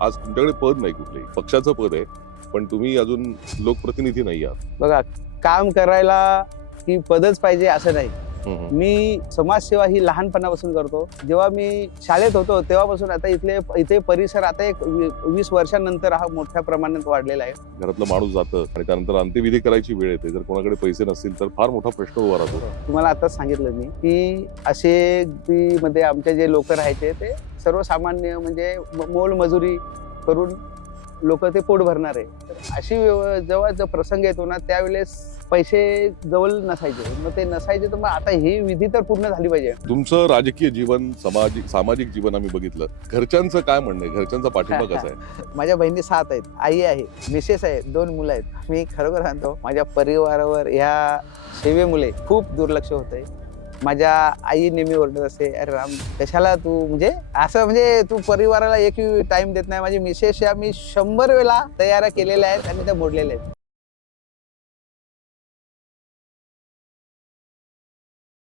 आज तुमच्याकडे पद नाही कुठलंही, पक्षाचं पद आहे, पण तुम्ही अजून लोकप्रतिनिधी नाही आहात. बघा, काम करायला ही पदच पाहिजे असं नाही. हम्म. मी समाजसेवा ही लहानपणापासून करतो. जेव्हा मी शाळेत होतो तेव्हापासून आता इथे परिसर आता एक 20 वर्षांनंतर हा मोठ्या प्रमाणात वाढलेला आहे. घरातलं माणूस जातं आणि त्यानंतर अंत्यविधी करायची वेळ येते. जर कोणाकडे पैसे नसतील तर फार मोठा प्रश्न उभा राहतो. तुम्हाला आताच सांगितलं मी की असे मध्ये आमचे जे लोक राहायचे ते सर्वसामान्य म्हणजे मोलमजुरी करून लोक ते पोट भरणार आहे. तर अशी जेव्हा जो प्रसंग येतो ना त्यावेळेस पैसे जवळ नसायचे. मग ते नसायचे तर मग आता ही विधी तर पूर्ण झाली पाहिजे. तुमचं राजकीय जीवन, सामाजिक जीवन आम्ही बघितलं. घरच्यांचं काय म्हणणं आहे? घरच्यांचा पाठिंबा कसा आहे? माझ्या बहिणी 7 आहेत, आई आहे, मिसेस आहे, 2 मुलं आहेत. मी खरोखर सांगतो माझ्या परिवारावर ह्या सेवेमुळे खूप दुर्लक्ष होतंय. माझ्या आई नेहमी ओरडत असते, अरे राम कशाला तू म्हणजे असं म्हणजे तू परिवाराला एकही टाइम देत नाही. माझी मिसेस या मी 100 वेळा तयाऱ्या केलेल्या आहेत आणि त्या मोडलेल्या आहेत.